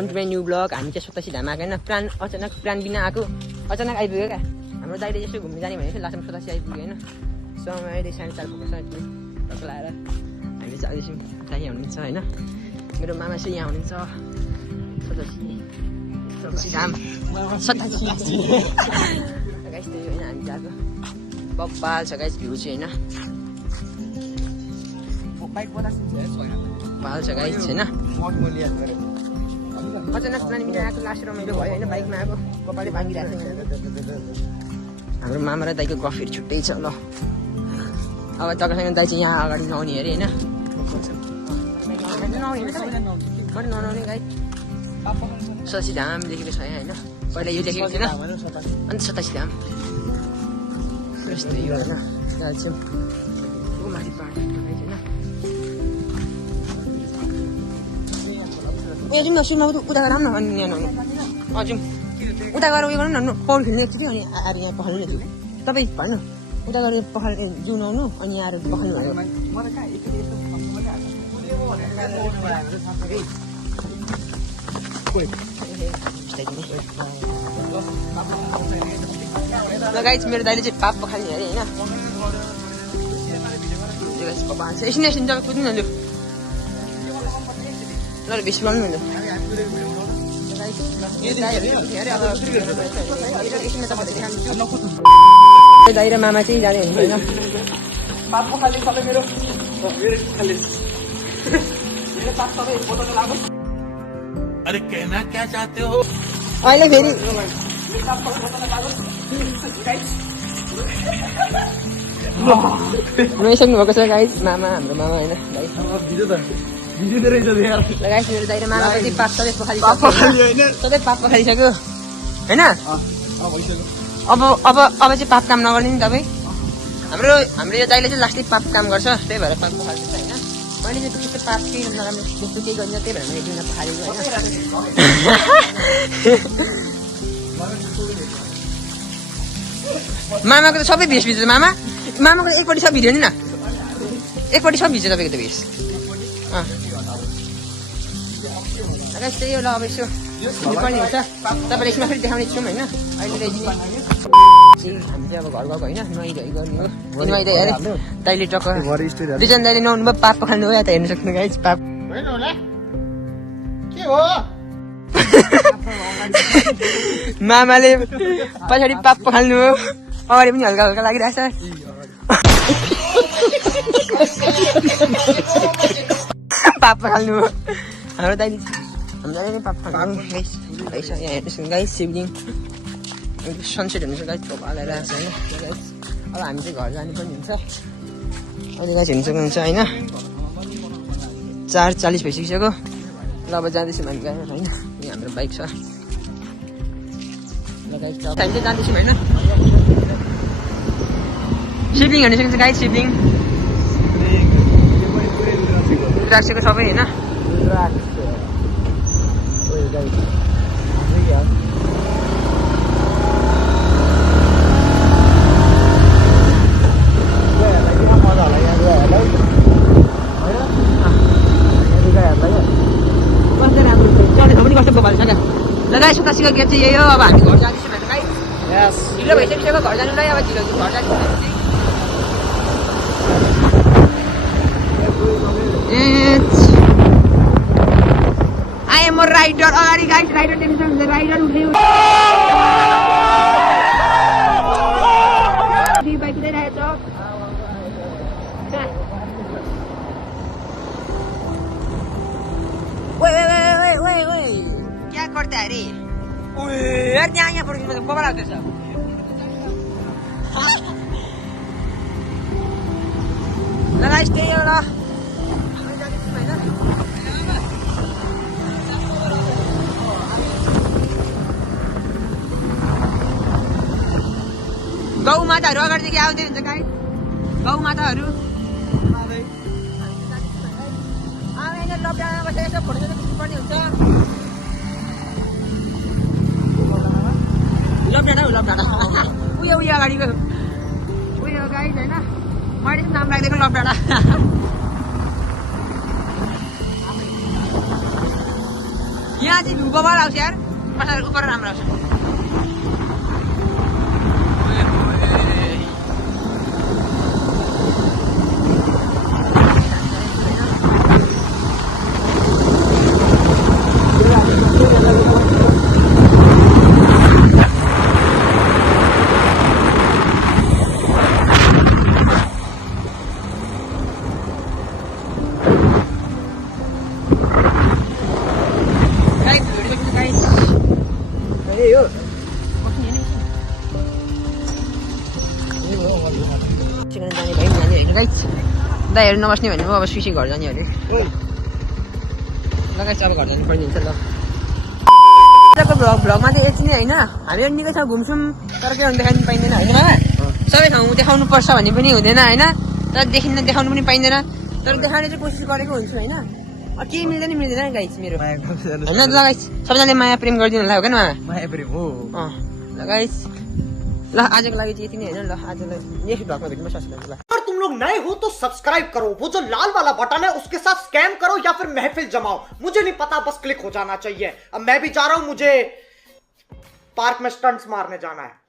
Welcome to my new blog. हामी चाहिँ सोतासी धाम आएको होइन, अचानक प्लान बिना आएको, अचानक आइपुग्यो क्या। हाम्रो दाइले जस्तो घुम्नु जाने भनेको थियो, लास्टमा सोतासी आइपुग्यो होइन। समय अहिले 4:30 पुग्छ टक्क लाएर हामी जाँदैछौँ। दाइ हुनुहुन्छ होइन, मेरो मामा चाहिँ यहाँ हुनुहुन्छ। सोतासी धाम सोतासी गाइस त्यही होइन, हामी गएको बब्बाल छ गाइस। भ्यू चाहिँ होइन बाल छ गाइस होइन। अचानक प्लान बिना आएको, लास्ट रमाइलो भयो होइन। बाइकमा आएको कपालले भाँगिरहेको छ। हाम्रो मामा र दाइको गफहरू छुट्टै छ ल। अब तपाईँसँग दाइ चाहिँ यहाँ अगाडि नआउने अरे होइन। मैले नआउने गाई सोतासी धाम लेखेको छ यहाँ होइन। पहिला यो लेखेको थिएन, अन्त सोतासी धाम यस्तो यो होइन। जान्छौँ माथि पाहाड होइन। ए जाउँ न, सुनमा उता गएर न अनि यहाँ नुहाउनु। जाउँ उता गएर उयो गर्नु न, पौडी खेल्नु एकचोटि अनि आएर यहाँ पखाल्नु न। तपाईँ भन्नु उता गएर पखाल जु नुहाउनु अनि आएर पखाल्नु भयो। ल गाइस मेरो दाइले चाहिँ पाप पखाल्ने अरे होइन। एकछिन एकछिन तपाईँ कुद्नु न लु। ल बेसी लाग्नु न। दाइ र मामा चाहिँ जाने हुन्छ होइन। अरे कहना क्या चाहते हो? अहिले फेरि नुहाइसक्नु भएको छ गाइस मामा, हाम्रो मामा होइन दाइ। लगाइस मेरो दाइ र मामाको चाहिँ पाप सबै सबै पाप पखालिसक्यो होइन। अब चाहिँ पाप काम नगर्ने नि तपाईँ। हाम्रो यो दाइले चाहिँ लास्टै पाप काम गर्छ, त्यही भएर पाप पखाल्छ होइन। मैले चाहिँ त्यस्तो पाप केही नराम्रो त्यस्तो केही गरिन्छ, त्यही भएर मैले दिन पखालेको होइन। मामाको त सबै भेष भिज्छ। मामाको एकपट्टि सब भिज्यो नि न, एकपट्टि सब भिज्छ तपाईँको त भेष। त्यही होला। अब यसो पर्ने हुन्छ, तपाईँले यसमा फेरि देखाउने छौँ होइन। अहिले हामी चाहिँ अब घर गएको होइन, नुहाइधुवाइ गर्ने हो। नुहाइधुवाइ अरे दाइले टक्क दुईजना दाइले नुहाउनु भयो, पाप पखाल्नु हो। या त हेर्नु सक्नु गाइस पाप के हो? मामाले पछाडि पाप पखाल्नु हो, अगाडि पनि हल्का हल्का लागिरहेछ। पाप पखाल्नु हो हाम्रो दाइले। हामीलाई नै पाप पखाल्नु गाइस। यहाँ हेर्नुहोस् गाइस शिवलिङ सनसेट हुनुहुन्छ गाइस, चोक हालेर आएको छ होइन गाइस। अब हामी चाहिँ घर जानु पनि हुन्छ अहिले गाइस, हेर्नु सक्नुहुन्छ होइन। 4:40 भइसकिसक्यो। ल अब जाँदैछौँ हामी गएर होइन। यहाँ हाम्रो बाइक छ ल गाइस। हामी चाहिँ जाँदैछौँ होइन। शिवलिङ हेर्नु सक्नुहुन्छ गाइस, शिवलिङ रुद्राक्षको सबै होइन। लगाइ सोतासीको गेट चाहिँ यही हो। अब हामी घर जाँदैछौँ होइन गाइस। ढिलो भइसकिसक्यो घर जानुलाई। अब ढिलो घर जाँदैछौँ। I am a rider अगाडि गाइस, राइडर देख्न सक्नुहुन्छ, राइडर उठ्यो। बाइक कुदाइरहेको छ। ओए क्या करते अरे? ओए यार यहाँ फर्किनु त बबाल आउँदैछ। ल गाइस त्यही हो ल। गौ माताहरू अगाडिदेखि आउँदै हुन्छ गाइस, गौ माताहरू। लकडाउनमा बसेर यसो फोटो खिच्नुपर्ने हुन्छ। लकडाउन उयो अगाडिको उयो गाइस होइन। मैले नाम राखिदिएको लकडाउन। यहाँ माथि भ्यू बबाल आउँछ यार पछाडि उपर राम्रो आउँछ दा हेर्नु नबस्ने भने अब सुसी घर जाने अरे लगाइस अब घर जानु पर्ने हुन्छ ल भ्लगमा चाहिँ यति नै होइन हामीहरू निकै ठाउँ घुम्छौँ तर के देखाउनु पाइँदैन होइन मामा सबै ठाउँ देखाउनु पर्छ भन्ने पनि हुँदैन होइन तर देखाउनु पनि पाइँदैन तर देखाउने चाहिँ कोसिस गरेको हुन्छु होइन केही मिल्दैन गाइस मेरो होइन ल गाइस सबैजनाले माया प्रेम गरिदिनु होला हो क्या मामा माया प्रेम हो ल गाइस ल आजको लागि चाहिँ यति नै होइन ल आजलाई नेक्स्ट भ्लगमा भेट्नु सक्छु ल अगर तुम लोग नए हो तो सब्सक्राइब करो वो जो लाल वाला बटन है उसके साथ स्कैम करो या फिर महफिल जमाओ मुझे नहीं पता बस क्लिक हो जाना चाहिए अब मैं भी जा रहा हूं मुझे पार्क में स्टंट्स मारने जाना है